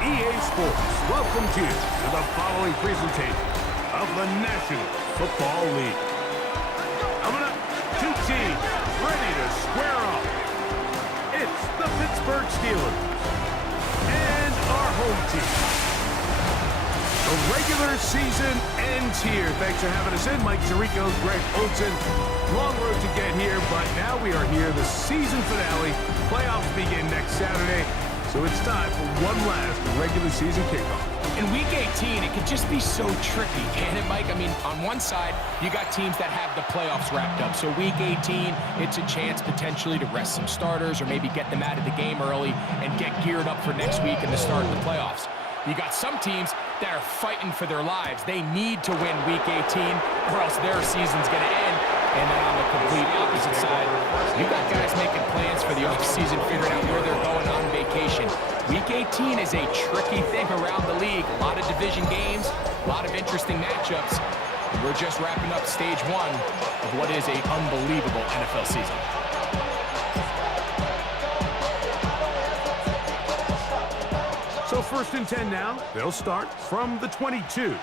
EA Sports welcomes you to the following presentation of the National Football League. Coming up, two teams ready to square off. It's the Pittsburgh Steelers and our home team. The regular season ends here. Thanks for having us in. Mike Tirico, Greg Olsen. Long road to get here, but now we are here. The season finale. Playoffs begin next Saturday. So it's time for one last regular season kickoff. In Week 18, it could just be so tricky, can't it, Mike? I mean, on one side, you got teams that have the playoffs wrapped up. So Week 18, it's a chance potentially to rest some starters or maybe get them out of the game early and get geared up for next week and the start of the playoffs. You got some teams that are fighting for their lives. They need to win Week 18 or else their season's going to end. And then on the complete opposite side, you got guys making plans for the offseason, figuring out where they're going on vacation. Week 18 is a tricky thing around the league. A lot of division games, a lot of interesting matchups. And we're just wrapping up stage one of what is an unbelievable NFL season. So 1st and 10 now. They'll start from the 22.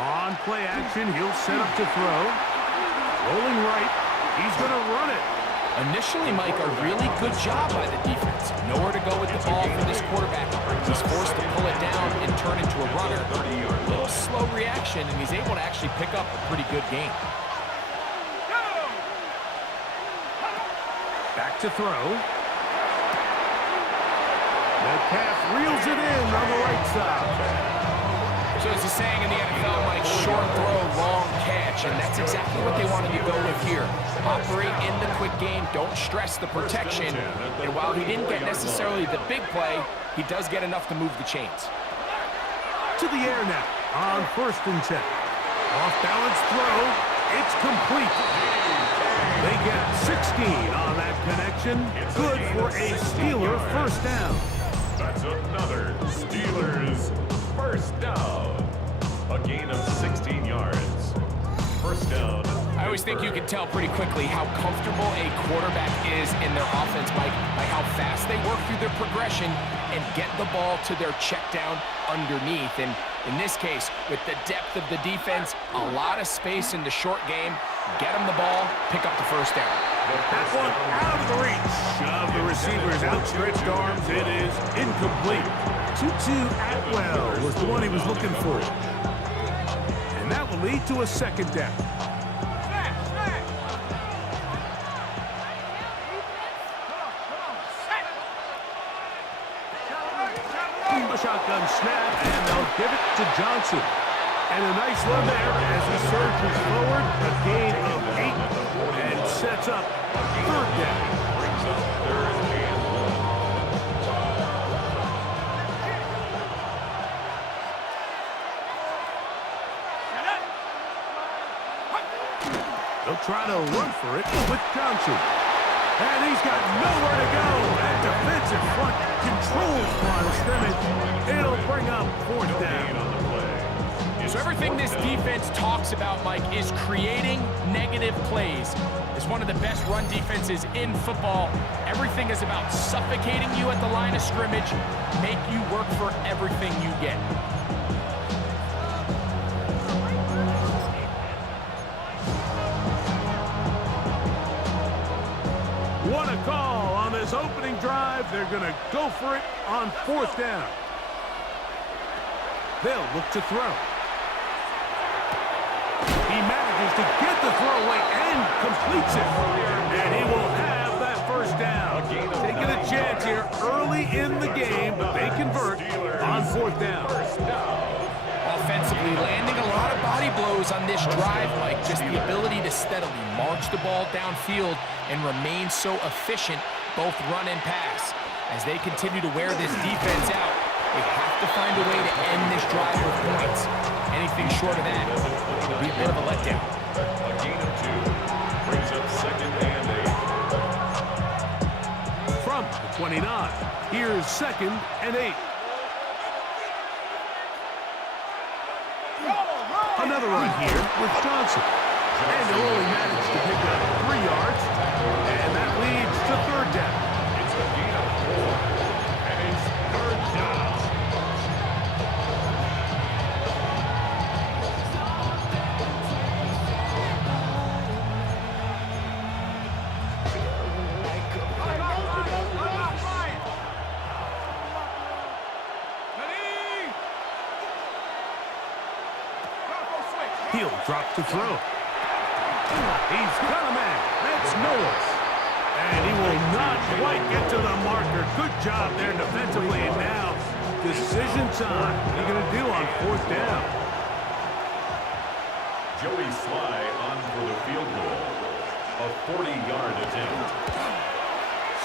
On play action, he'll set up to throw. Rolling right, he's going to run it. Initially, Mike, a really good job by the defense. Nowhere to go with the ball for this quarterback. He's forced to pull it down and turn into a runner. A little slow reaction, and he's able to actually pick up a pretty good game. Back to throw. Metcalf reels it in on the right side. So as the saying in the NFL, Mike, short throw, long catch, and that's exactly what they wanted to go with here. Operate in the quick game, don't stress the protection, and while he didn't get necessarily the big play, he does get enough to move the chains. To the air now on 1st and 10. Off balance throw, it's complete. They get 16 on that connection. Good for a Steeler first down. That's another Steelers first down. A gain of 16 yards. First down. I always think you can tell pretty quickly how comfortable a quarterback is in their offense, Mike, by how fast they work through their progression and get the ball to their check down underneath. And in this case, with the depth of the defense, a lot of space in the short game, get them the ball, pick up the first down. That one out of the reach of the receiver's outstretched arms. It is incomplete. Tutu Atwell was the one he was looking for. And that will lead to a second down. A shotgun snap, and they'll give it to Johnson. And a nice run there as he surges forward. A gain of 8 and sets up 3rd down. They'll try to run for it with Johnson. And he's got nowhere to go. That defensive front controls line of scrimmage. It'll bring up 4th down. So everything this defense talks about, Mike, is creating negative plays. It's one of the best run defenses in football. Everything is about suffocating you at the line of scrimmage, make you work for everything you get. What a call on this opening drive. They're going to go for it on 4th down. They'll look to throw. He manages to get the throw away and completes it. And he will have that first down. Taking a chance here early in the game, but they convert on 4th down. Offensively, landing a lot of body blows on this drive, Mike. Just the ability to steadily march the ball downfield and remain so efficient, both run and pass. As they continue to wear this defense out, they have to find a way to end this drive with points. Anything short of that will be a bit of a letdown. A gain of 2 brings up 2nd and 8. From the 29, here's 2nd and 8. Another run here with Johnson. And they'll only manage to pick up 3 yards. And that leads to 3rd down. Drop to throw. He's got a man. That's Noah. And he will not quite get to the marker. Good job there defensively. And now, decision time. What are you going to do on 4th down? Joey Sly on for the field goal. A 40-yard attempt.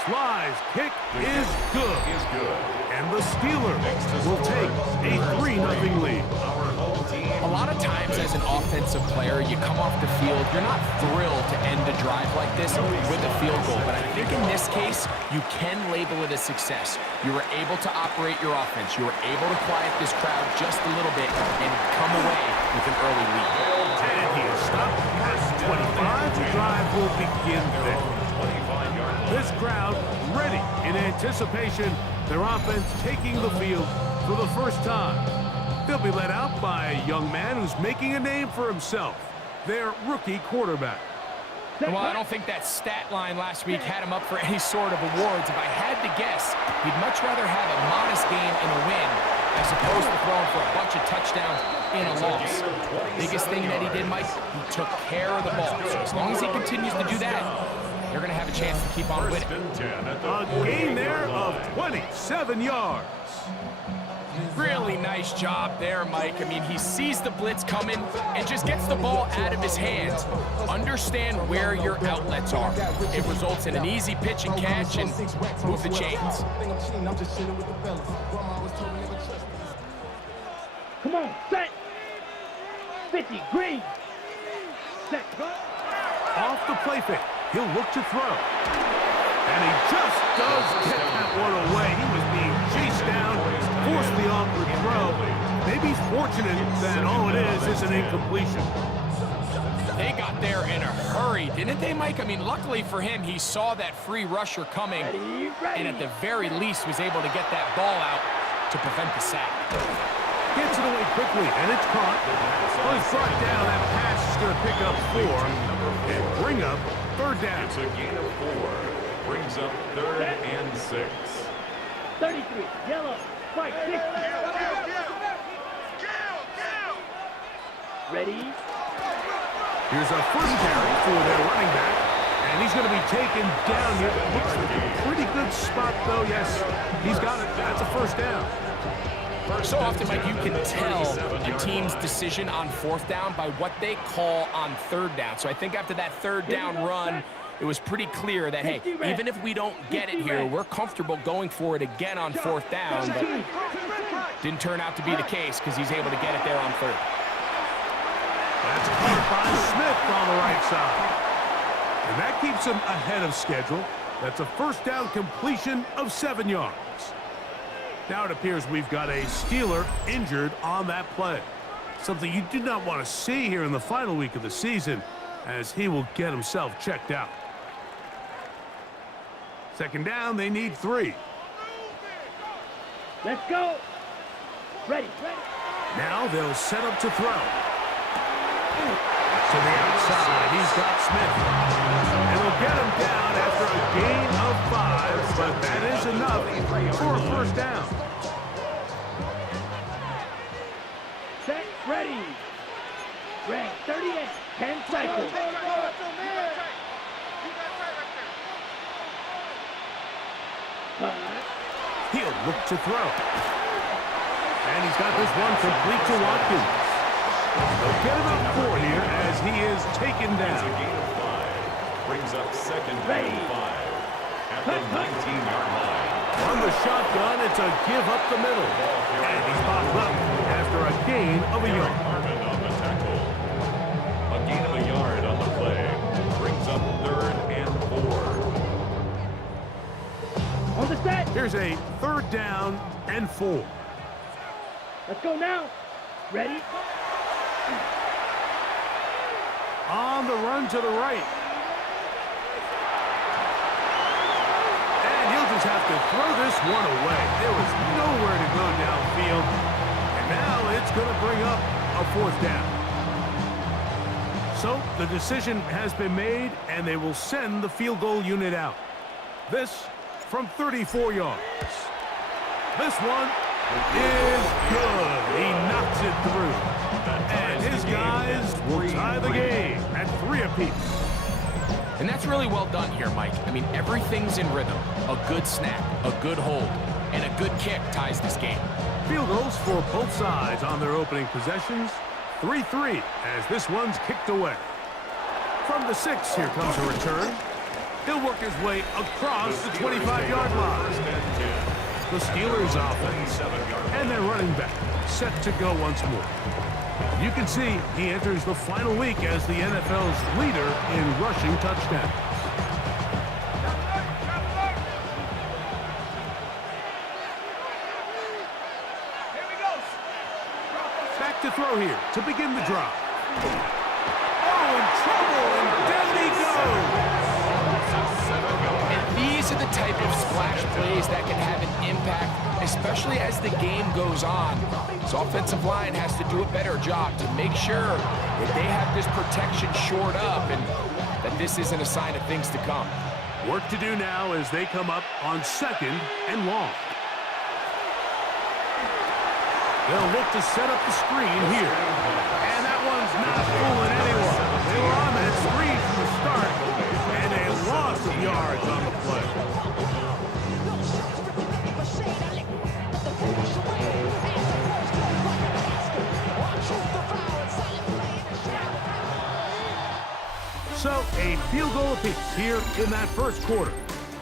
Sly's kick is good. Is good. And the Steelers will take a 3-0 lead. Our home team. A lot of times as an offensive player, you come off the field, you're not thrilled to end a drive like this with a field goal. But I think in this case, you can label it a success. You were able to operate your offense. You were able to quiet this crowd just a little bit and come away with an early lead. And he is stopped at 25. The drive will begin there. This crowd ready in anticipation. Their offense taking the field for the first time. They'll be led out by a young man who's making a name for himself, their rookie quarterback. Well, I don't think that stat line last week had him up for any sort of awards. If I had to guess, he'd much rather have a modest game and a win as opposed to throwing for a bunch of touchdowns in a loss. Biggest thing that he did, Mike, he took care of the ball. So as long as he continues to do that, they're going to have a chance to keep on winning. A gain there of 27 yards. Really nice job there, Mike. I mean, he sees the blitz coming and just gets the ball out of his hands. Understand where your outlets are. It results in an easy pitch and catch and move the chains. Come on, set. 50, green. Set, go. Off the play fake. He'll look to throw. And he just does get that one away. He was being chased down, forced the awkward throw. Maybe he's fortunate that all it is an incompletion. They got there in a hurry, didn't they, Mike? I mean, luckily for him, he saw that free rusher coming, and at the very least was able to get that ball out to prevent the sack. Gets it away quickly, and it's caught. Well, he's brought down. That pass is going to pick up 4 and bring up 3rd down. It's a gain of 4. Brings up 3rd and 6. 33, yellow, fight, 60. Ready? Here's a first carry for their running back, and he's going to be taken down here. Looks like a pretty good spot, though. Yes, he's got it. That's a first down. So often, Mike, you can tell a team's decision on 4th down by what they call on 3rd down. So I think after that 3rd down run, it was pretty clear that, hey, even if we don't get it here, we're comfortable going for it again on 4th down. But didn't turn out to be the case because he's able to get it there on 3rd. That's caught by Smith on the right side. And that keeps him ahead of schedule. That's a first down completion of 7 yards. Now it appears we've got a Steeler injured on that play. Something you do not want to see here in the final week of the season, as he will get himself checked out. 2nd down, they need 3. Let's go. Ready. Now they'll set up to throw. To the outside, he's got Smith. And he'll get him down after a gain of 5, but that is enough for a first down. Set, ready. Rank 38, 10 seconds. He'll look to throw. And he's got this one complete to Watkins. They'll get him up 4 here as he is taken It's a down. gain of 5. Brings up 2nd and 5. At the 19-yard line. On the shotgun, it's a give up the middle. And he's popped up after a gain of a yard. Harmon on the tackle. A gain of a yard on the play. Brings up 3rd and 4. On the set. Here's a 3rd down and 4. Let's go now. Ready? On the run to the right. And he'll just have to throw this one away. There was nowhere to go downfield. And now it's going to bring up a 4th down. So the decision has been made, and they will send the field goal unit out. This from 34 yards. This one is good. He knocks it through. And his guys will tie the game at 3 apiece. And that's really well done here, Mike. I mean, everything's in rhythm. A good snap, a good hold, and a good kick ties this game. Field goals for both sides on their opening possessions. 3-3 as this one's kicked away. From the 6, here comes a return. He'll work his way across the 25-yard line. The Steelers offense and their running back set to go once more. You can see he enters the final week as the NFL's leader in rushing touchdowns. Back to throw here to begin the drive. Oh, in trouble, and down he goes. And these are the type of splash plays that can have an impact, especially as the game goes on. This offensive line has to do a better job to make sure that they have this protection shored up and that this isn't a sign of things to come. Work to do now as they come up on 2nd and long. They'll look to set up the screen here. And that one's not fooling anyone. They were on that screen from the start, and a loss of yards on the play. So a field goal apiece here in that first quarter.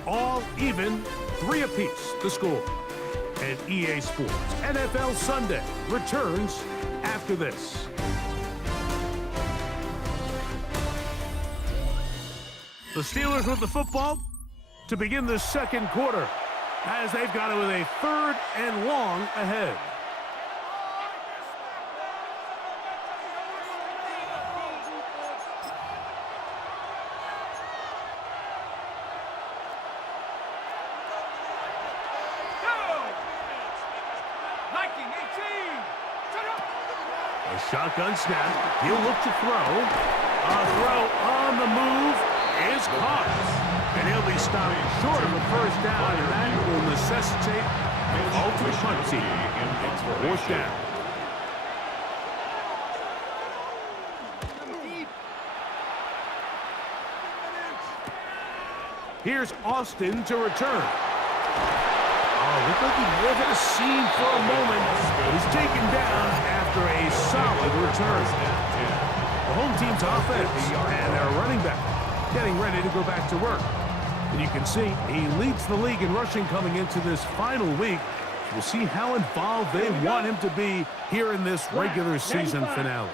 All even, 3 apiece, the score. And EA Sports NFL Sunday returns after this. The Steelers with the football to begin the second quarter as they've got it with a 3rd and long ahead. A shotgun snap. He'll look to throw. A throw on the move is caught. And he'll be stopped short of a first down, and that will necessitate an ultimate punt team. It's 4th down. Here's Austin to return. Oh, looked like he may have hit a seam for a moment. He's taken down after a solid return. The home team's offense and their running back getting ready to go back to work. And you can see he leads the league in rushing coming into this final week. We'll see how involved they want him to be here in this regular season finale.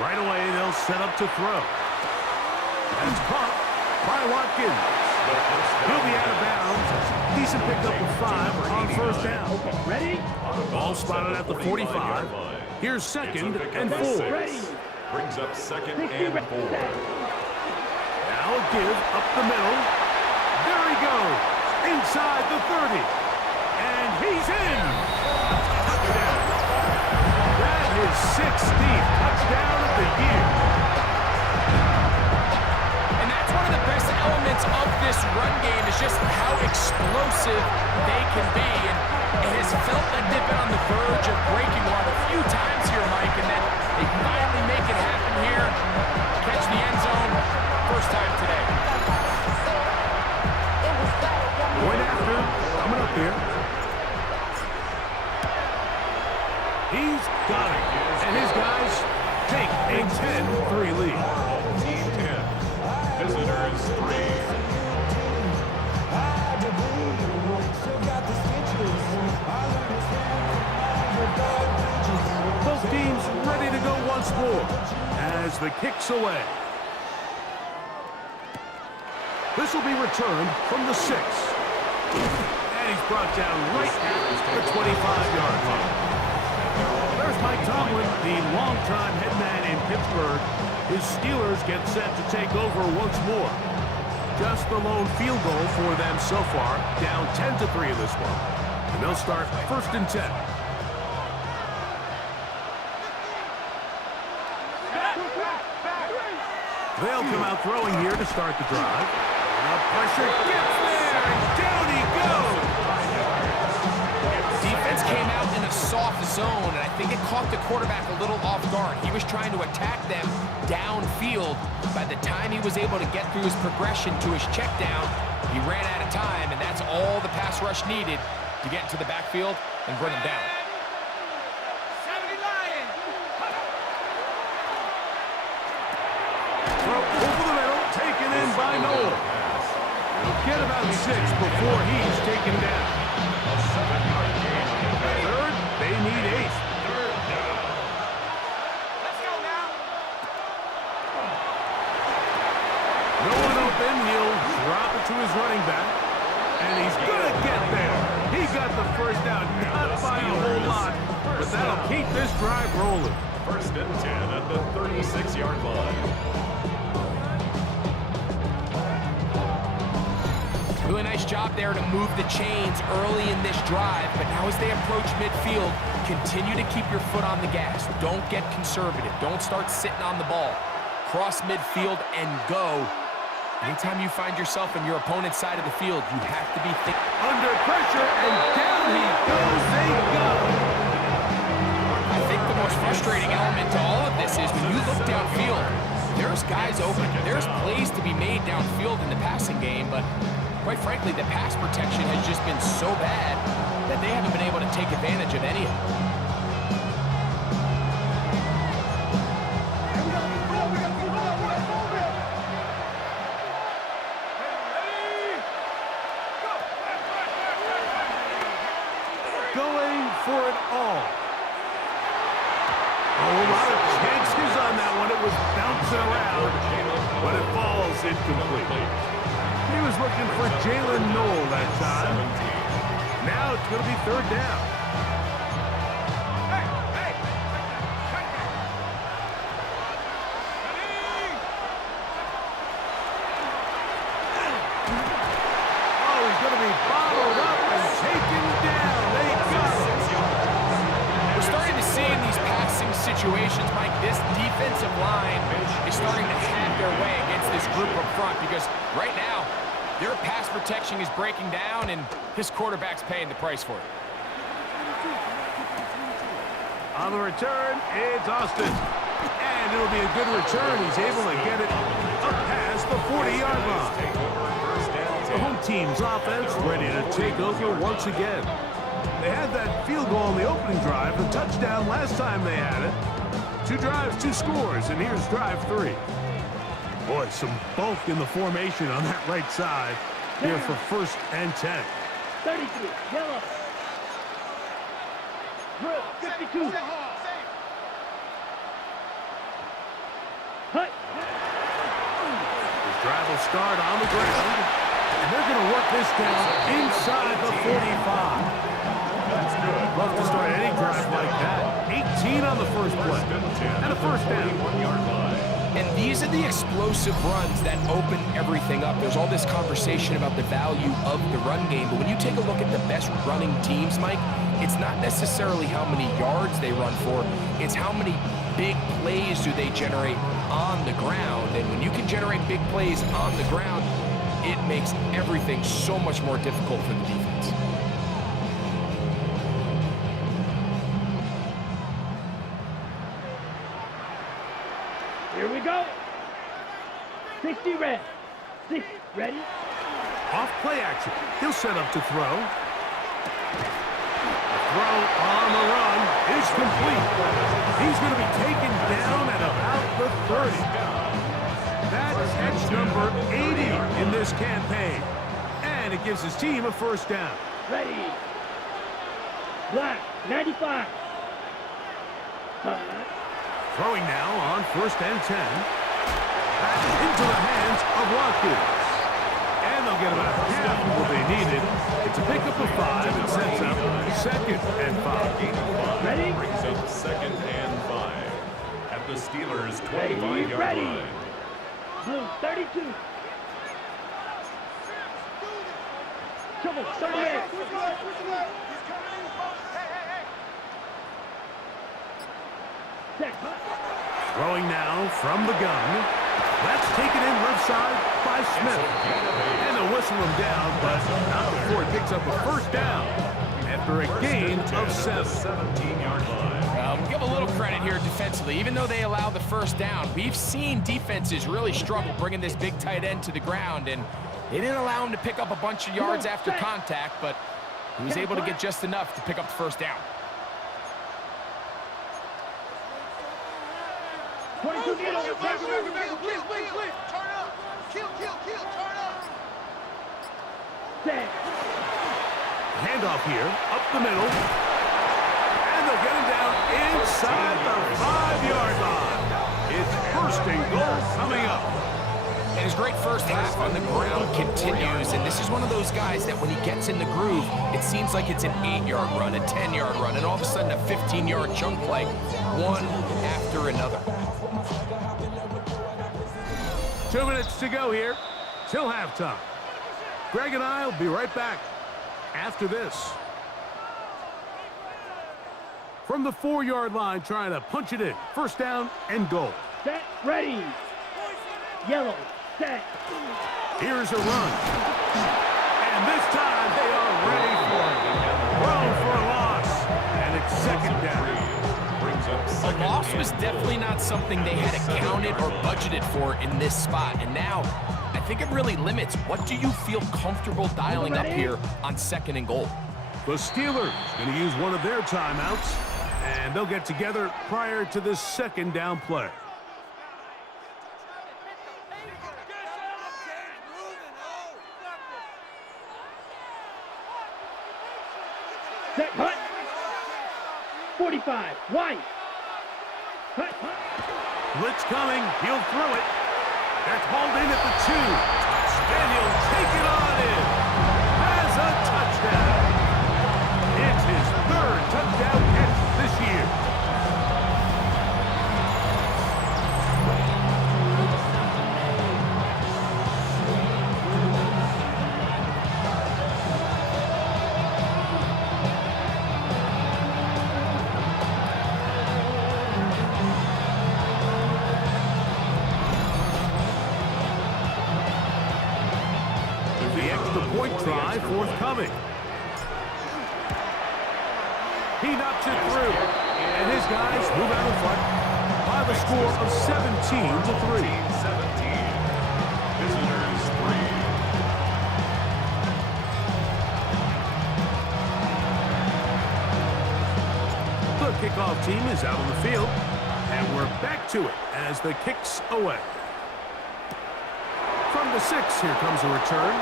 Right away, they'll set up to throw. That's caught by Watkins. He'll be out of bounds. Decent pickup of 5 on first down. Ready? Ball spotted at the 45. Here's 2nd and 4. Brings up 2nd and 4. Now a give up the middle. There he goes. Inside the 30. And he's in. Touchdown. That is 16th touchdown of the year. One of the best elements of this run game is just how explosive they can be, and it has felt like they've been on the verge of breaking one a few times here, Mike, and then they finally make it happen here, catch the end zone, first time today. Point after, coming up here. He's got it, and his guys take a 10-3 lead. Visitors 3. Both teams ready to go once more as the kick's away. This will be returned from the 6. And he's brought down right at the 25-yard line. There's Mike Tomlin, the longtime head man in Pittsburgh. His Steelers get set to take over once more. Just the lone field goal for them so far, down 10-3 in this one. And they'll start 1st and 10. They'll come out throwing here to start the drive. The pressure gets there, and down he goes. Defense came out in a soft zone, and I think it caught the quarterback a little off guard. He was trying to attack them downfield. By the time he was able to get through his progression to his check down, he ran out of time, and that's all the pass rush needed to get into the backfield and bring him down. Throw over the middle, taken in by Noel. He'll get about 6 before he's taken down. A 7-yard gain on the play. Third, they need 8. Third down. No one open, he'll drop it to his running back. And he's gonna get there. He got the first down, not by a whole lot, but that'll keep this drive rolling. First and 10 at the 36-yard line. Really nice job there to move the chains early in this drive, but now as they approach midfield, continue to keep your foot on the gas. Don't get conservative. Don't start sitting on the ball. Cross midfield and go. Anytime you find yourself on your opponent's side of the field, you have to be thinking. Under pressure, and down he goes, they go. I think the most frustrating element to all of this is when you look downfield, there's guys open. There's plays to be made downfield in the passing game, but quite frankly, the pass protection has just been so bad that they haven't been able to take advantage of any of it. Going for it all. Oh, a lot of chances on that one. It was bouncing around, but it falls incomplete. He was looking for Jalen Noel that time. Now it's going to be third down. Oh, he's going to be bottled up and taken down. They got him. We're starting to see in these passing situations, Mike, this defensive line is starting to have their way against this group up front because right now, their pass protection is breaking down, and his quarterback's paying the price for it. On the return, it's Austin. And it'll be a good return. He's able to get it up past the 40-yard line. Take over first and 10. The home team's offense ready to take over once again. They had that field goal on the opening drive, the touchdown last time they had it. 2 drives, 2 scores, and here's drive 3. Boy, some bulk in the formation on that right side here for first and 10. 33, yellow. Drill, 52. Hut. This drive will start on the ground, and they're going to work this down inside the 45. That's good. Love to start any drive like that. 18 on the first play, and a first down. 41-yard line. And these are the explosive runs that open everything up. There's all this conversation about the value of the run game, but when you take a look at the best running teams, Mike, it's not necessarily how many yards they run for, it's how many big plays do they generate on the ground. And when you can generate big plays on the ground, it makes everything so much more difficult for the defense. Here we go. 60 red. 6 ready. Off play action. He'll set up to throw. The throw on the run is complete. He's going to be taken down at about the 30. That's catch number 80 in this campaign. And it gives his team a first down. Ready. Black, 95. Throwing now on first and 10. Back into the hands of Watkins. And they'll get about half of what they needed. It's a pickup of 5 and sets up second and 5. Gain of 5 Ready? brings up second and 5 at the Steelers' Ready, 25-yard ready. line. Blue, 32. Trouble, 38. Set. Throwing now from the gun. That's taken in left side by Smith. And they'll whistle him down, but not before he picks up a first down after a gain of 7. 17-yard line. We'll give a little credit here defensively. Even though they allowed the first down, we've seen defenses really struggle bringing this big tight end to the ground, and they didn't allow him to pick up a bunch of yards after contact, but he was able to get just enough to pick up the first down. 22 turn up. Set. Handoff here, up the middle. And they'll get him down inside the 5-yard line. It's first and goal coming up. And his great first half on the ground continues, and this is one of those guys that when he gets in the groove, it seems like it's an 8-yard run, a 10-yard run, and all of a sudden a 15-yard chunk play, one after another. 2 minutes to go here till halftime. Greg and I will be right back after this. From the 4-yard line, trying to punch it in. First down and goal. Set. Ready. Yellow. Set. Here's a run. And this time they are ready for it. Thrown for a loss. And it's second down. A loss was definitely not something they had accounted or budgeted for in this spot. And now, I think it really limits what do you feel comfortable dialing up here on second and goal. The Steelers going to use one of their timeouts, and they'll get together prior to this second down play. Set. Hut. 45. White. Hut. Blitz coming. He'll throw it. That's hauled in at the 2. And he'll take it on in. Has a touchdown. It's his 3rd touchdown catch this year. Try forthcoming. He knocks it through, and his guys move out in front by the score of 17-3. 17. Visitors 3. The kickoff team is out on the field, and we're back to it as the kick's away. From the 6, here comes a return.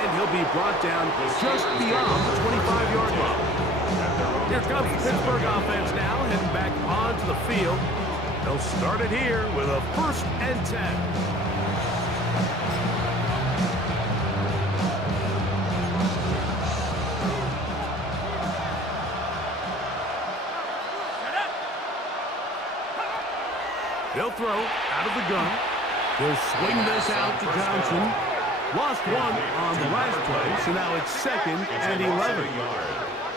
And he'll be brought down just beyond the 25-yard line. Here comes the Pittsburgh offense now, heading back onto the field. They'll start it here with a 1st and 10. They'll throw out of the gun. He'll swing this out to Johnson. Lost one on the last play, so now it's 2nd and 11.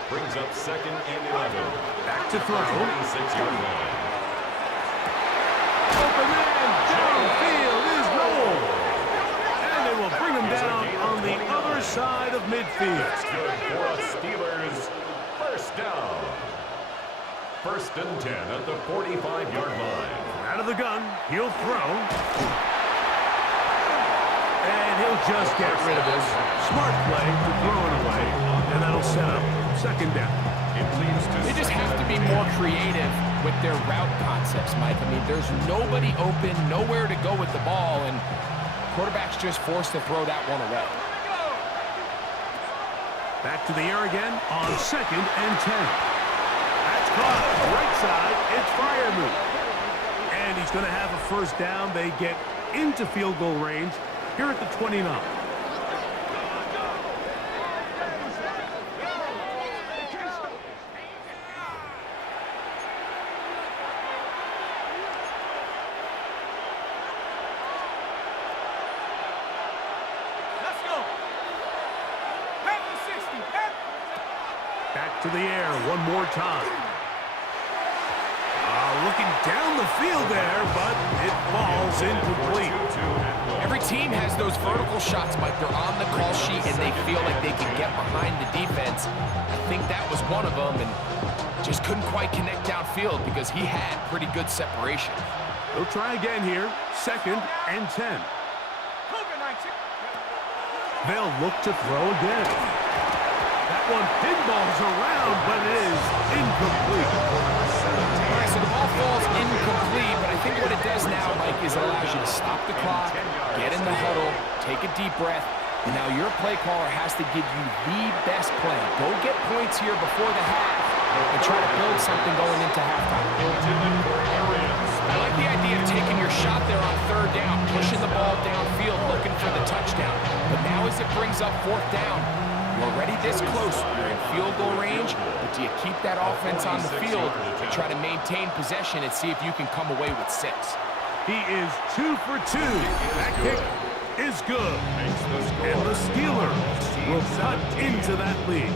Brings up 2nd and 11. Back to throw. 26-yard line. Open man downfield is Noel. And they will bring him down on the other side of midfield. Good for us Steelers. First down. 1st and 10 at the 45-yard line. Out of the gun, he'll throw. And he'll just get rid of this. Smart play to throw it away, and that'll set up 2nd down. They just have to be more creative with their route concepts, Mike. I mean, there's nobody open, nowhere to go with the ball, and quarterback's just forced to throw that one away. Back to the air again on 2nd and 10. That's caught. Right side, it's Freiermuth. And he's going to have a first down. They get into field goal range here at the 29. Let's go. Back to 60. Back to the air one more time. Looking down the the field there, but it falls incomplete. Every team has those vertical shots, Mike. They're on the call sheet, and they feel like they can get behind the defense. I think that was one of them, and just couldn't quite connect downfield because he had pretty good separation. They'll try again here. 2nd and 10. They'll look to throw again. That one pinballs around, but it is incomplete. All right, so the ball falls incomplete, but I think what it does now, Mike, is it allows you to stop the clock, get in the huddle, take a deep breath, and now your play caller has to give you the best plan. Go get points here before the half and try to build something going into halftime. I like the idea of taking your shot there on 3rd down, pushing the ball downfield, looking for the touchdown. But now as it brings up 4th down, you're already this close. You're in field goal range, but do you keep that offense on the field and try to maintain possession and see if you can come away with 6? He is 2 for 2. That kick is good. And the Steelers will cut into that lead.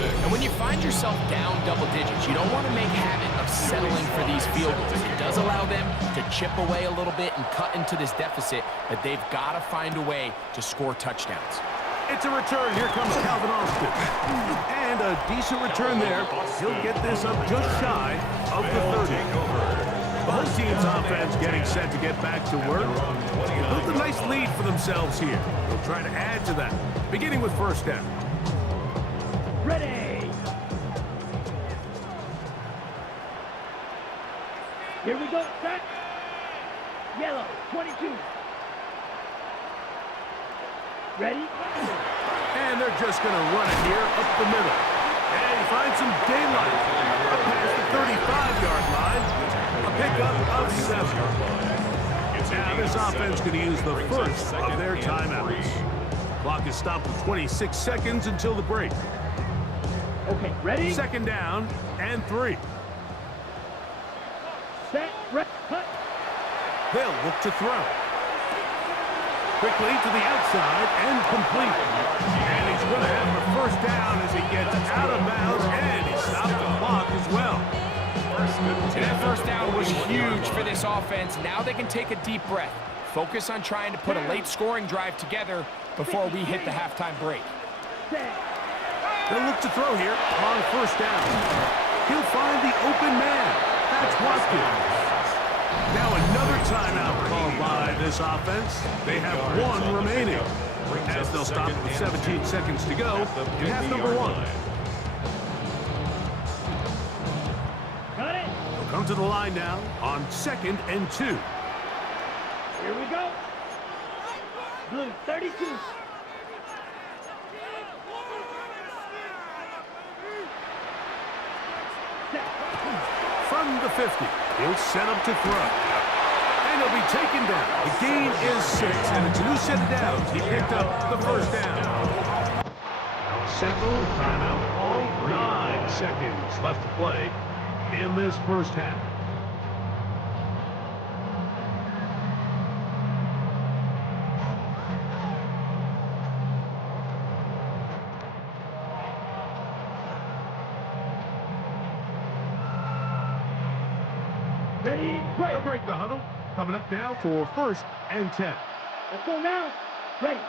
And when you find yourself down double digits, you don't want to make habit of settling for these field goals. It does allow them to chip away a little bit and cut into this deficit, but they've got to find a way to score touchdowns. It's a return. Here comes Calvin Austin. And a decent return there. He'll get this up just shy of the 30. Both teams' offense getting set to get back to work. Built a nice lead for themselves here. They'll try to add to that, beginning with 1st down. Ready. Here we go. Set. Yellow. 22. Ready? And they're just going to run it here up the middle. And he finds some daylight up past the 35-yard line. A pickup of 7. Now this offense going to use the first of their timeouts. Clock is stopped at 26 seconds until the break. Okay, ready? 2nd down and 3. Set. Cut. They'll look to throw. Quickly to the outside and complete. And he's going to have the 1st down as he gets out of bounds, and he stopped the clock as well. And that 1st down was huge for this offense. Now they can take a deep breath. Focus on trying to put a late scoring drive together before we hit the halftime break. They'll look to throw here on 1st down. He'll find the open man. That's Watkins. Now another timeout called by this offense. They have 1 remaining. As they'll stop with 17 seconds to go in half number 1. Got it. They'll come to the line now on 2nd and 2. Here we go. Blue 32. From the 50, he'll set up to throw. And he'll be taken down. The gain is 6, and it's a new set of downs. He picked up the 1st down. Central timeout call. 9 seconds left to play in this 1st half. Ready? They'll break the huddle. Coming up now for 1st and 10. Let's go now. Ready.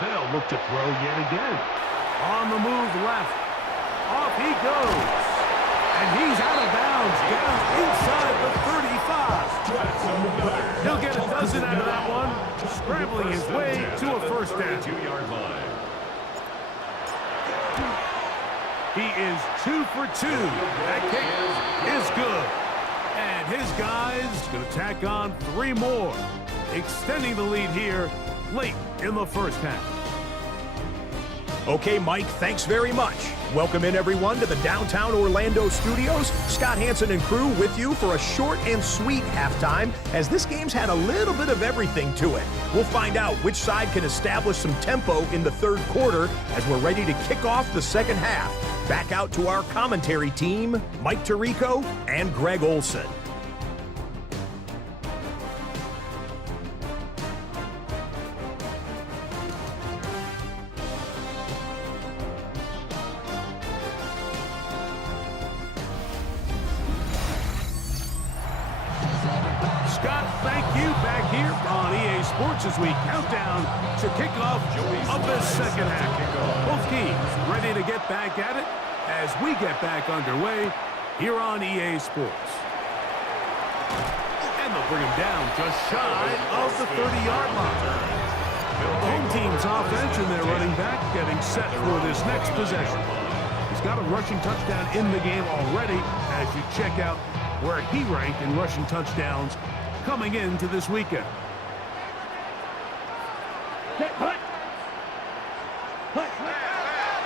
They'll look to throw yet again. On the move left. Off he goes. And he's out of bounds down inside the 35. He'll get a dozen out of that one. Scrambling his way to a 1st down. 2-yard line. He is 2 for 2. That kick is good. And his guys going to tack on 3 more, extending the lead here late in the 1st half. Okay, Mike, thanks very much. Welcome in, everyone, to the downtown Orlando studios. Scott Hansen and crew with you for a short and sweet halftime, as this game's had a little bit of everything to it. We'll find out which side can establish some tempo in the 3rd quarter as we're ready to kick off the 2nd half. Back out to our commentary team, Mike Tirico and Greg Olson. Scott, thank you. Back here on EA Sports as we count down to kickoff of this second half. Both teams ready to get back at it as we get back underway here on EA Sports. And they'll bring him down just shy of the 30-yard line. The home team's offense and their running back getting set for this next possession. He's got a rushing touchdown in the game already as you check out where he ranked in rushing touchdowns coming into this weekend.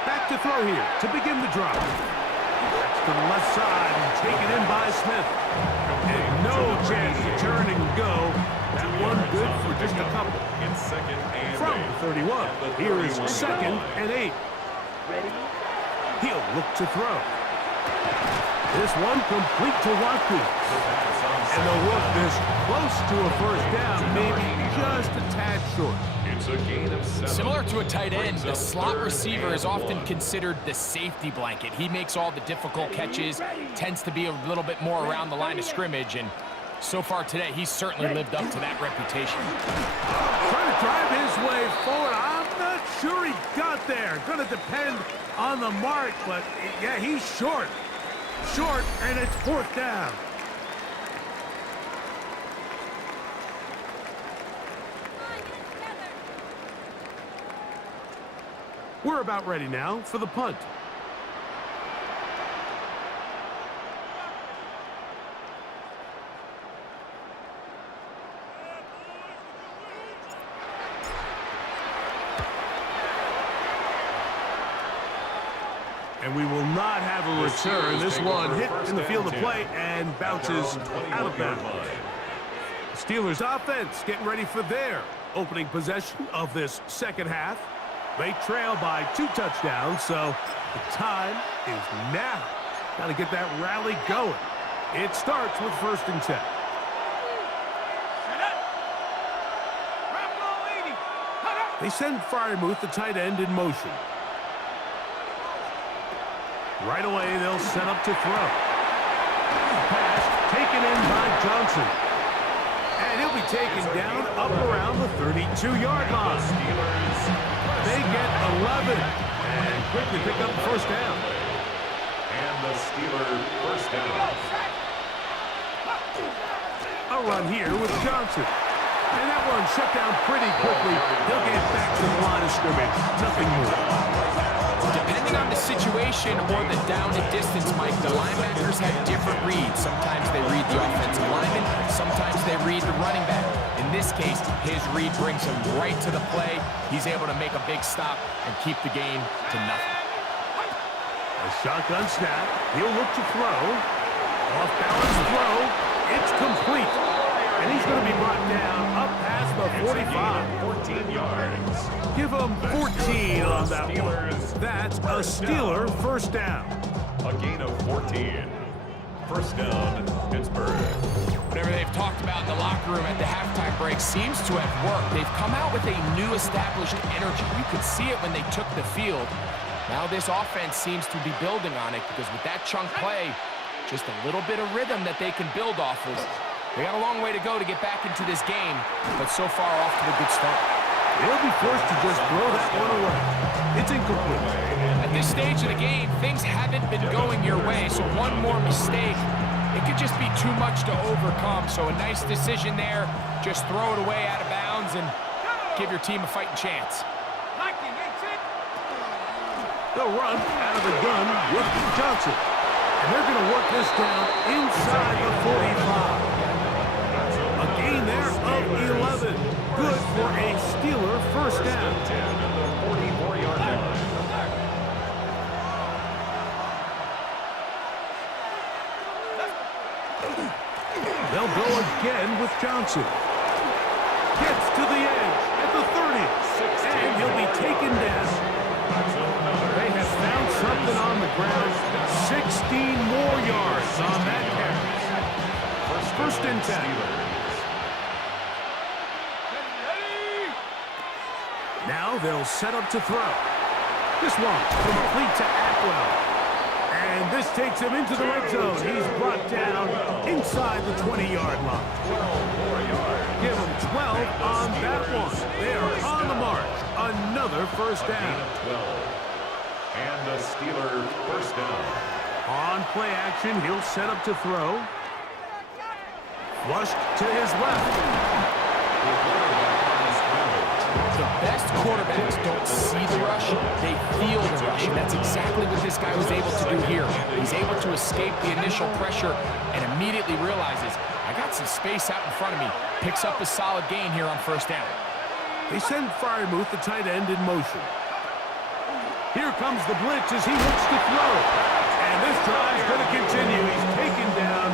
Back to throw here to begin the drive. That's to the left side and taken in by Smith. And no chance to turn and go. That one good for just a couple. From the 31, here is 2nd and 8. He'll look to throw. This one complete to Watkins. And they'll work this close to a first down, maybe just a tad short. It's a gain of 7. Similar to a tight end, the slot receiver is often considered the safety blanket. He makes all the difficult catches, tends to be a little bit more around the line of scrimmage, and so far today, he's certainly lived up to that reputation. Trying to drive his way forward. I'm not sure he got there. Going to depend on the mark, but yeah, he's short. Short, and it's 4th down. We're about ready now for the punt. And we will not have a return. This one hit in the field of play and bounces out of bounds. Steelers offense getting ready for their opening possession of this second half. They trail by 2 touchdowns, so the time is now. Got to get that rally going. It starts with 1st and 10. They send Freiermuth, the tight end, in motion. Right away, they'll set up to throw. Pass taken in by Johnson. And he'll be taken down up around the 32-yard line. They get 11 and quickly pick up the first down. And the Steelers first down. A run here with Johnson. And that one shut down pretty quickly. They'll get back to the line of scrimmage. Nothing more. Depending on the situation or the down and distance, Mike, the linebackers have different reads. Sometimes they read the offensive lineman, sometimes they read the running back. In this case, his read brings him right to the play. He's able to make a big stop and keep the game to nothing. A shotgun snap. He'll look to throw. Off-balance throw. It's complete. And he's going to be brought down up past the 45. 14 yards. Give him 14 on that one. That's a Steeler first down. A gain of 14. First down, Pittsburgh. Whatever they've talked about in the locker room at the halftime break seems to have worked. They've come out with a new established energy. You could see it when they took the field. Now this offense seems to be building on it because with that chunk play, just a little bit of rhythm that they can build off of. They got a long way to go to get back into this game, but so far off to a good start. They'll be forced to just throw that one away. It's incomplete. At this stage of the game, things haven't been going your way, so one more mistake, it could just be too much to overcome. So a nice decision there. Just throw it away out of bounds and give your team a fighting chance. They'll run out of the gun with Johnson. And they're going to work this down inside the 45. A gain there of 11. Good for a Steeler first down. 10 at the 44-yard line. They'll go again with Johnson. Gets to the edge at the 30. And he'll be taken down. They have found something on the ground. 16 more yards on that carry. First and 10. Now they'll set up to throw. This one complete to Atwell. And this takes him into the red zone. He's brought down inside the 20-yard line. 12 more yards. Give him 12 on that one. They are on the march. Another first down. 12. And the Steelers first down. On play action, he'll set up to throw. Flushed to his left. The best quarterbacks don't see the rush, they feel the rush. And that's exactly what this guy was able to do here. He's able to escape the initial pressure and immediately realizes, I got some space out in front of me. Picks up a solid gain here on first down. They send Freiermuth, the tight end, in motion. Here comes the blitz as he looks to throw. And this drive's going to continue. He's taken down.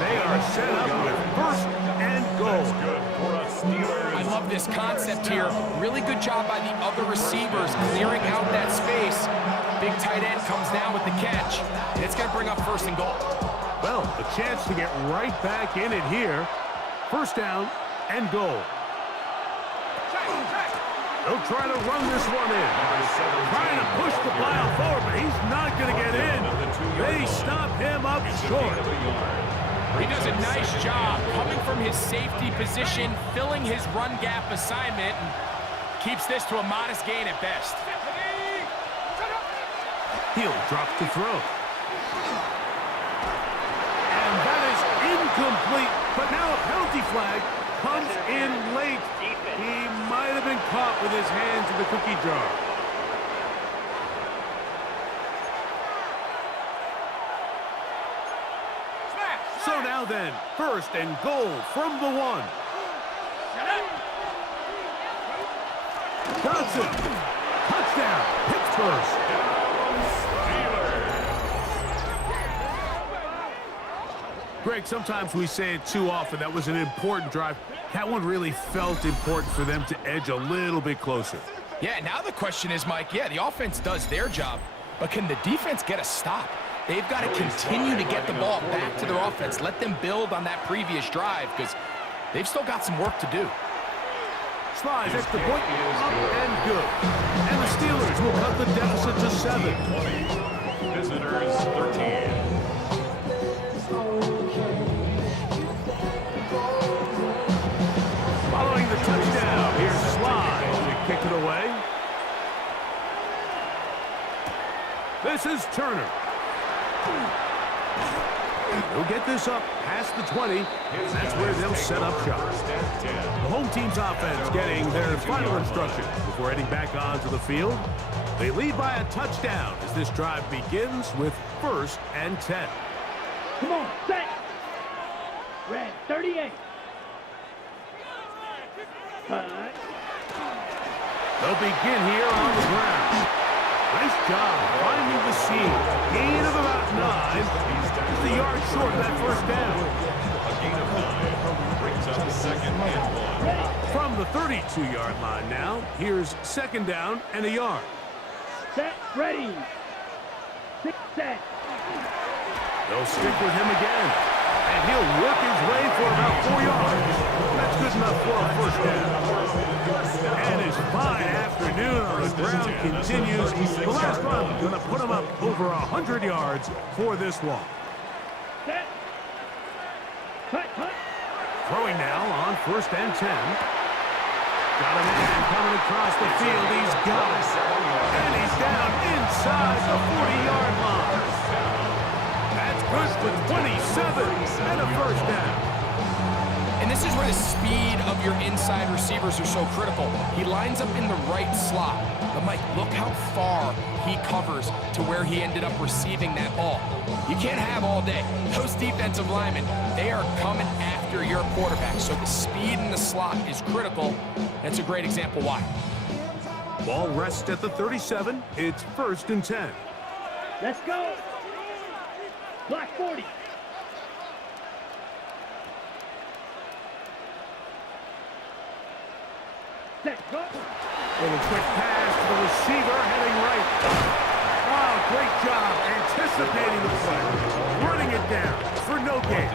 They are set up with first and goal. Good for a Steelers. I love this concept here. Really good job by the other receivers clearing out that space. Big tight end comes down with the catch. And it's going to bring up first and goal. Well, a chance to get right back in it here. First down and goal. They'll try to run this one in. Trying to push the pile forward, but he's not going to get in. They stop him up short. He does a nice job coming from his safety position, filling his run gap assignment, and keeps this to a modest gain at best. He'll drop to throw. And that is incomplete, but now a penalty flag comes in late. He might have been caught with his hands in the cookie jar. So now then, first and goal from the 1. Johnson, touchdown, Pittsburgh. Greg, sometimes we say it too often. That was an important drive. That one really felt important for them to edge a little bit closer. Yeah, now the question is, Mike, yeah, the offense does their job, but can the defense get a stop? They've got to continue to get the ball back to their offense. Let them build on that previous drive because they've still got some work to do. Slides extra point, up and good. And the Steelers will cut the deficit to 7. Visitors 13. Following the touchdown, here's Slides to kick it away. This is Turner. They'll get this up past the 20. That's where they'll set up shop. The home team's offense getting their final instruction before heading back onto the field. They lead by a touchdown as this drive begins with first and 10. Come on, set. Red 38. Cut. They'll begin here on the ground. Nice job finding the seam. Gain of about 9. Just a yard short of that first down. A gain of 9 brings up second and 1. From the 32-yard line now, here's second down and a yard. Set, ready. 6 set. They'll stick with him again. And he'll work his way for about 4 yards. That's good enough for a first down. And his fine afternoon on the ground continues. The last run going to put him up over 100 yards for this one. Set. Cut, cut. Throwing now on first and 10. Got a man coming across the field. He's got it. And he's down inside the 40-yard line. That's good for 27 and a first down. And this is where the speed of your inside receivers are so critical. He lines up in the right slot. But, Mike, look how far he covers to where he ended up receiving that ball. You can't have all day. Those defensive linemen, they are coming after your quarterback. So the speed in the slot is critical. That's a great example why. Ball rests at the 37. It's first and 10. Let's go. Block 40. Set, go. Little quick pass to the receiver heading right. Oh, great job anticipating the play. Running it down for no gain.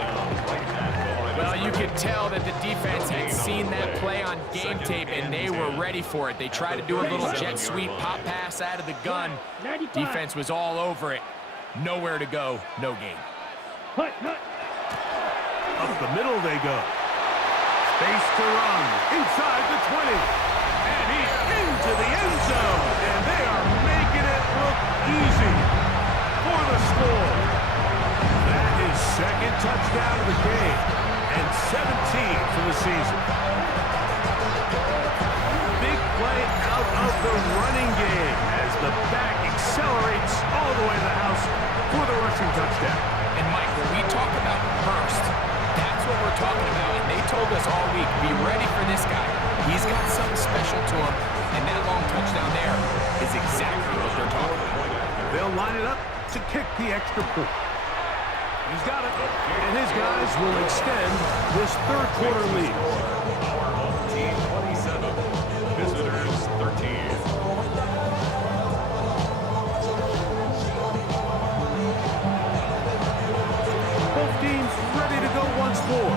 Well, you could tell that the defense had seen that play on game tape, and they were ready for it. They tried to do a little jet sweep pop pass out of the gun. 95. Defense was all over it. Nowhere to go, no gain. Hut, hut. Up the middle they go. Space to run. Inside the 20. And he's into the end zone. And they are making it look easy for the score. That is second touchdown of the game. And 17 for the season. Big play out of the running game as the back accelerates all the way to the house for the rushing touchdown. And Mike, when we talk about burst, that's what we're talking about. And they told us all week, be ready for this guy. He's got something special to him. And that long touchdown there is exactly what they're talking about. They'll line it up to kick the extra point. He's got it. And his guys will extend this third quarter lead. Our home team 27, visitors 13. Both teams ready to go once more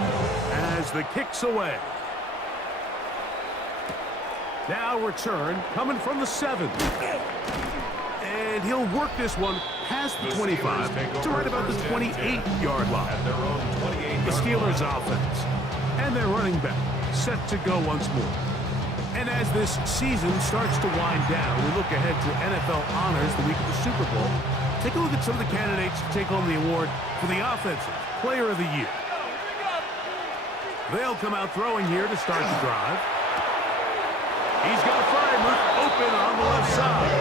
as the kick's away. Now return coming from the 7. And he'll work this one past the 25 to right about the 28-yard line. At their own 28-yard The Steelers offense and their running back set to go once more. And as this season starts to wind down, we look ahead to NFL honors the week of the Super Bowl. Take a look at some of the candidates to take home the award for the Offensive Player of the Year. They'll come out throwing here to start the drive. He's got a fireman open on the left side.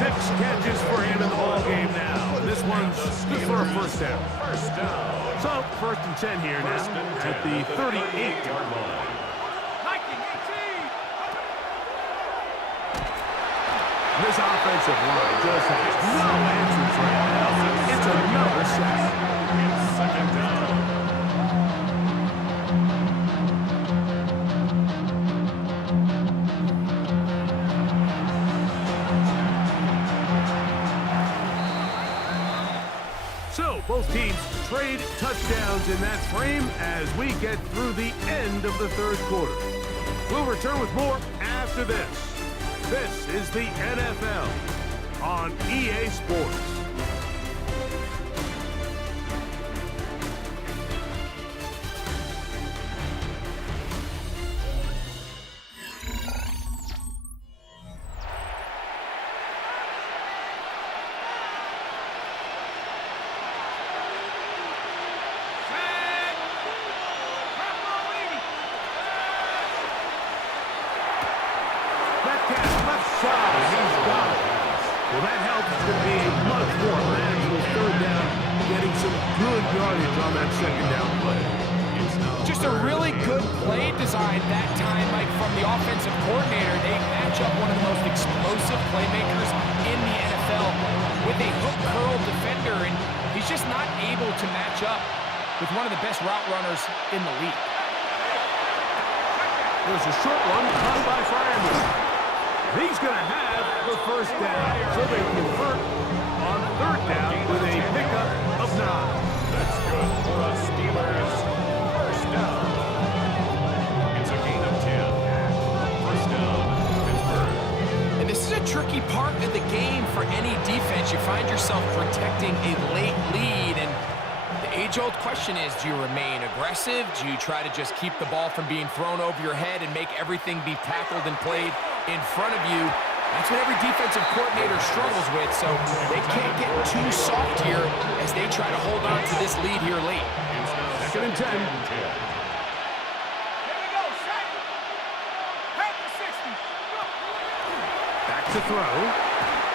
6 catches for him in the ball game now. And this one's good for a first down. First down. So, first and 10 here now at the 38-yard line. This offensive line just has no answers right now. It's another sack. It's second down. So, both teams trade touchdowns in that frame as we get through the end of the third quarter. We'll return with more after this. This is the NFL on EA Sports. Just a really good play design that time, Mike, from the offensive coordinator. They match up one of the most explosive playmakers in the NFL with a hook curl defender, and he's just not able to match up with one of the best route runners in the league. There's a short one caught by Fireman. He's going to have the first down, so they convert on third down with a pickup of 9. That's good for us Steelers. First down. It's a gain of 10. First down, Pittsburgh. And this is a tricky part of the game for any defense. You find yourself protecting a late lead, and the age-old question is, do you remain aggressive? Do you try to just keep the ball from being thrown over your head and make everything be tackled and played in front of you? That's what every defensive coordinator struggles with, so they can't get too soft here as they try to hold on to this lead here late. Second and 10. Here we go, set. Head to 60. Back to throw.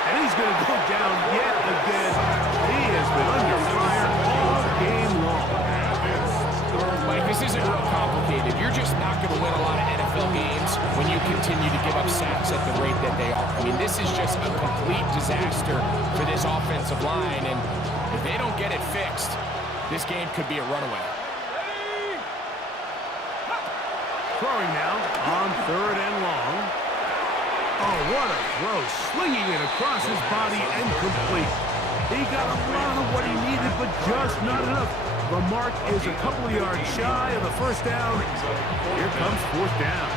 And he's going to go down yet again. He has been under fire all game long. Mike, this isn't real complicated. You're just not going to win a lot of NFL games when you continue to give up sacks at the rate that they are. I mean, this is just a complete disaster for this offensive line, and if they don't get it fixed, this game could be a runaway. Throwing now on third and long. Oh, what a throw. Slinging it across his body and complete. He got a lot of what he needed, but just not enough. The mark is a couple of yards shy of the first down. Here comes fourth down.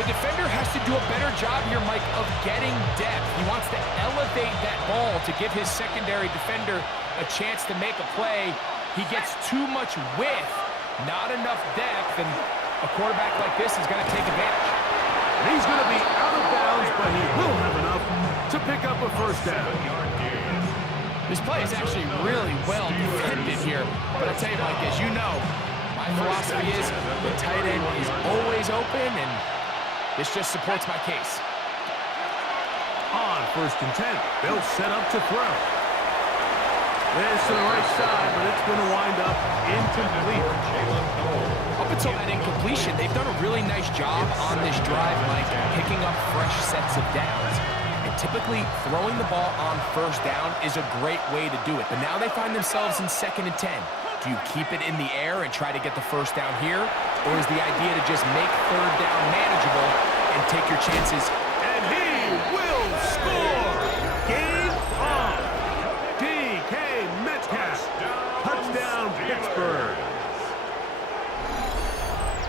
The defender has to do a better job here, Mike, of getting depth. He wants to elevate that ball to give his secondary defender a chance to make a play. He gets too much width, not enough depth, and a quarterback like this is going to take advantage. He's going to be out of bounds, but he will have enough to pick up a first down. This play is actually really well defended here, but I'll tell you, Mike, as you know, my philosophy is the tight end is always open, and this just supports my case. On 1st and 10, they'll set up to throw. This to the right side, but it's going to wind up incomplete. Up until that incompletion, they've done a really nice job on this drive, Mike, picking up fresh sets of downs. And typically, throwing the ball on 1st down is a great way to do it. But now they find themselves in 2nd and 10. Do you keep it in the air and try to get the 1st down here? Or is the idea to just make 3rd down manageable and take your chances? And he will score! Game on! DK Metcalf! Touchdown, Pittsburgh!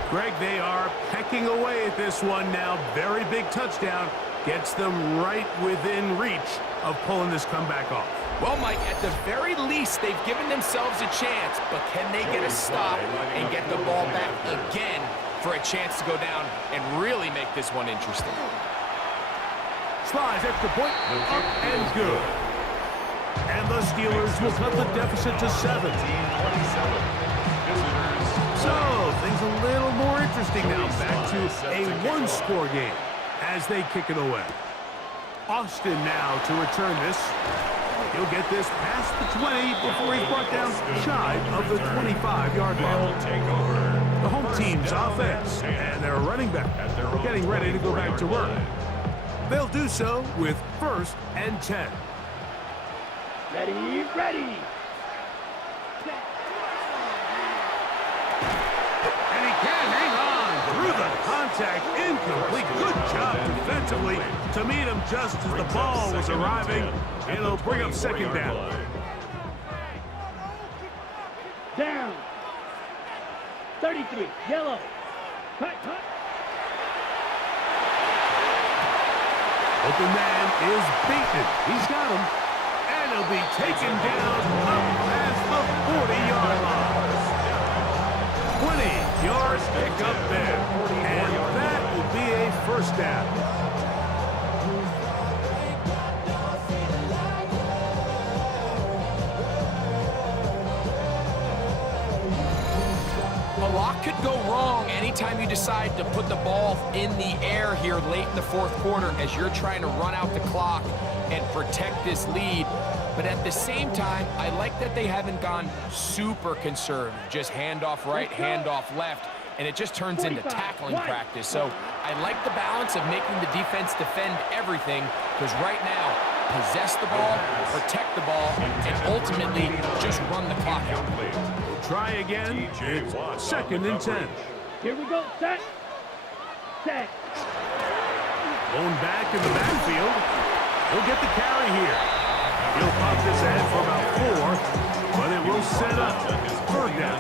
Greg, they are pecking away at this one now. Very big touchdown. Gets them right within reach of pulling this comeback off. Well, Mike, at the very least, they've given themselves a chance, but can they get a stop and get the ball back again for a chance to go down and really make this one interesting? Slides extra point, up and good. And the Steelers will cut the deficit to 7. So, things a little more interesting now. Back to a one-score game as they kick it away. Austin now to return this. He'll get this past the 20 before he's brought down shy of the 25-yard line. The home team's offense and their running back getting ready to go back to work. They'll do so with 1st and 10. Ready, ready. And he can hang on through the contact. Incomplete. Good job defensively to meet him just as the ball was arriving. It'll bring up 2nd down. Down. 33, yellow. Cut, cut. Open man is beaten. He's got him. And he'll be taken down up past the 40-yard line. 20-yard pickup there. And that will be a 1st down. A lot could go wrong anytime you decide to put the ball in the air here late in the 4th quarter as you're trying to run out the clock and protect this lead. But at the same time, I like that they haven't gone super conservative. Just handoff right, handoff left, and it just turns into tackling practice. So I like the balance of making the defense defend everything, because right now, possess the ball, protect the ball, and ultimately just run the clock out. Try again. It's 2nd and 10. Here we go. Set. Set. Going back in the backfield. He'll get the carry here. He'll pop this ahead for about 4, but it will set up 3rd down.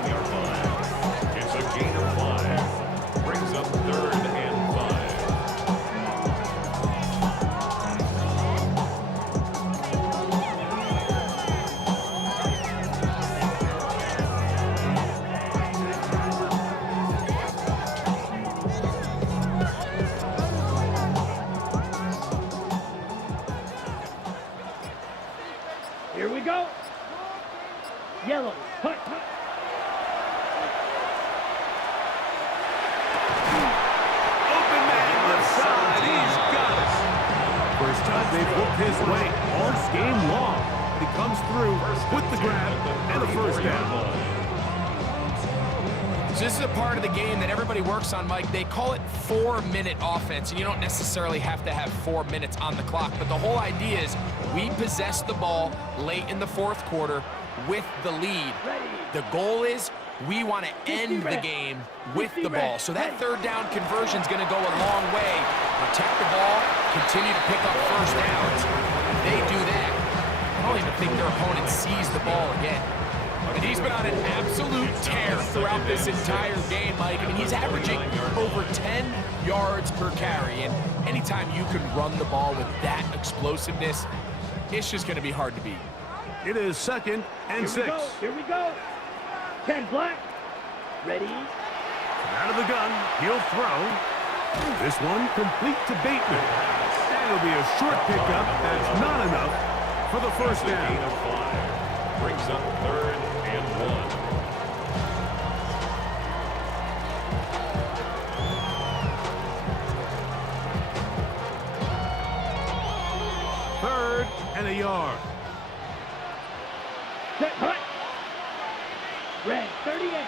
It's a gain of 5. Brings up 3rd and 5. Here we go. Yellow. Hut, hut. Open man left side. He's got it. First time they've looked his way all game long. He comes through with the grab and a 1st down. So this is a part of the game that everybody works on, Mike. They call it 4-minute offense, and you don't necessarily have to have 4 minutes on the clock, but the whole idea is we possess the ball late in the 4th quarter with the lead. The goal is we want to end the game with the ball. So that 3rd down conversion is going to go a long way. Protect the ball, continue to pick up 1st downs. If they do that, I don't even think their opponent sees the ball again. And he's been on an absolute tear throughout this entire game, Mike. I mean, he's averaging over 10 yards per carry. And anytime you can run the ball with that explosiveness, it's just going to be hard to beat. It is 2nd and 6. Here we go. 10 black. Ready? Out of the gun, he'll throw. This one complete to Bateman. That'll be a short pickup. That's not enough for the first down. Gain of 5. Brings up 3rd and 1. 3rd and a yard. Set, hut. Red, 38.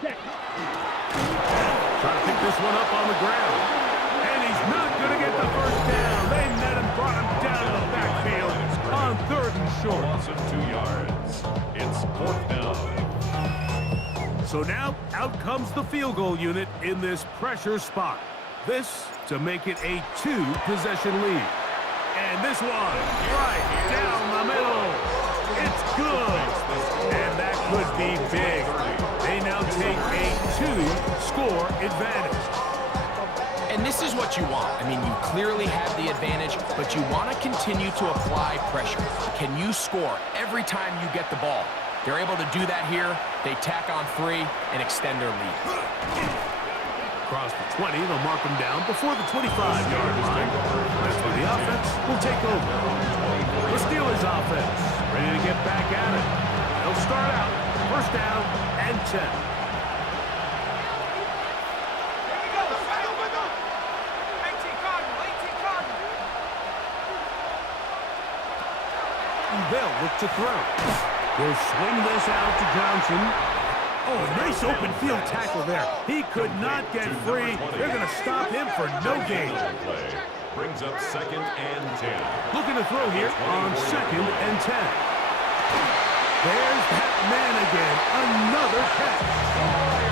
Set. Trying to pick this one up on the ground. And he's not going to get the first down. They met him, brought him down to the backfield on 3rd and short. Loss of 2 yards. It's 4th down. So now, out comes the field goal unit in this pressure spot. This to make it a 2-possession lead. And this one, right down the middle. It's good. And that could be big. They now take a 2-score advantage. And this is what you want. I mean, you clearly have the advantage, but you want to continue to apply pressure. Can you score every time you get the ball? They're able to do that here. They tack on 3 and extend their lead. Across the 20, they'll mark them down before the 25-yard line. That's where the offense will take over. The Steelers offense ready to get back at it. They'll start out 1st down and 10. And they'll look to throw. They'll swing this out to Johnson. Oh, nice open field tackle there. He could not get free. They're going to stop him for no gain. Brings up 2nd and 10. Looking to throw here on 2nd and 10. There's that man again. Another catch.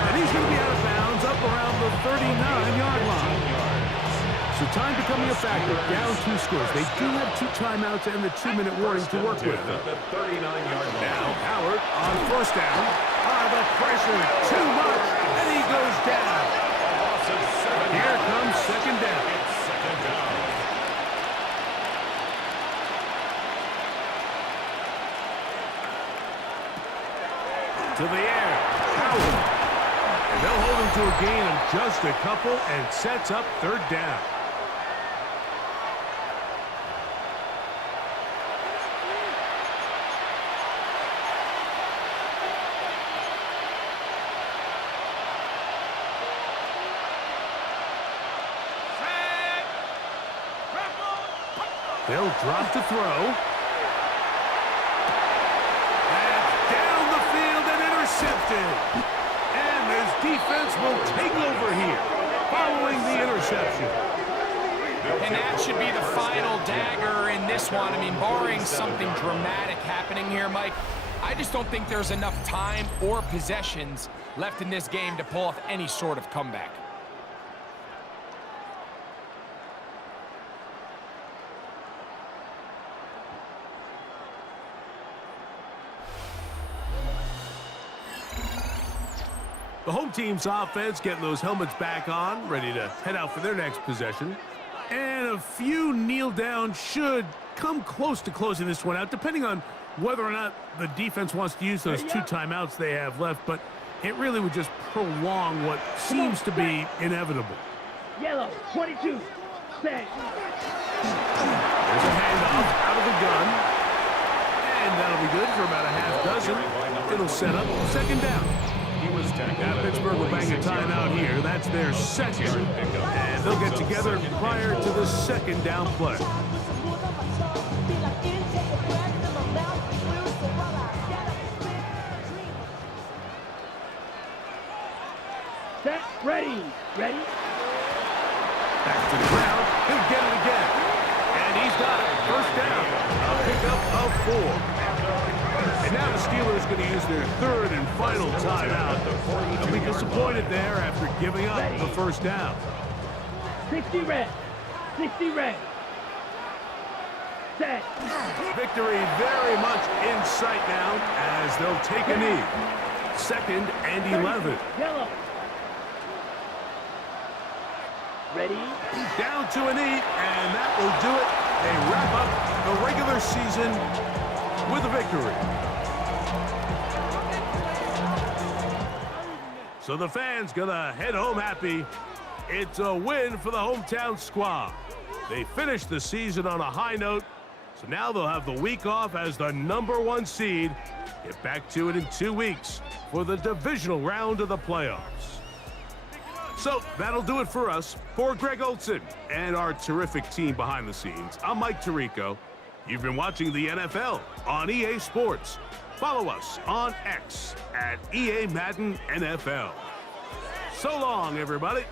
And he's going to be out of bounds up around the 39-yard line. So time becoming a factor, down 2 scores. They do have 2 timeouts and the 2-minute warning to work with. At the 39-yard line. Now Howard on 1st down. The pressure too much, and he goes down. Here comes 2nd down. It's 2nd down. To the air, Howard. And they'll hold him to a gain of just a couple and sets up 3rd down. They'll drop to throw. That's down the field and intercepted. And this defense will take over here following the interception. And that should be the final dagger in this one. I mean, barring something dramatic happening here, Mike, I just don't think there's enough time or possessions left in this game to pull off any sort of comeback. The home team's offense getting those helmets back on, ready to head out for their next possession. And a few kneel down should come close to closing this one out, depending on whether or not the defense wants to use those 2 timeouts they have left. But it really would just prolong what seems to be inevitable. Yellow, 22. Set. There's a handoff out of the gun. And that'll be good for about a half dozen. It'll set up 2nd down. Now Pittsburgh will bang a timeout here. That's their 2nd. And they'll get together prior to the 2nd down play. Set. Ready. Ready. Back to the ground. He'll get it again. And he's got it. 1st down. A pickup of 4. And now the Steelers going to use their 3rd and final timeout. They'll be disappointed there after giving up the 1st down. 60 red. 60 red. Set. Victory very much in sight now as they'll take a knee. 2nd and 11. Yellow. Ready? Down to a knee, and that will do it. They wrap up the regular season with a victory. So the fans gonna head home happy. It's a win for the hometown squad. They finished the season on a high note, so now they'll have the week off as the #1 seed. Get back to it in 2 weeks for the divisional round of the playoffs. So that'll do it for us. For Greg Olson and our terrific team behind the scenes, I'm Mike Tirico. You've been watching the NFL on EA Sports. Follow us on X at EA Madden NFL. So long, everybody.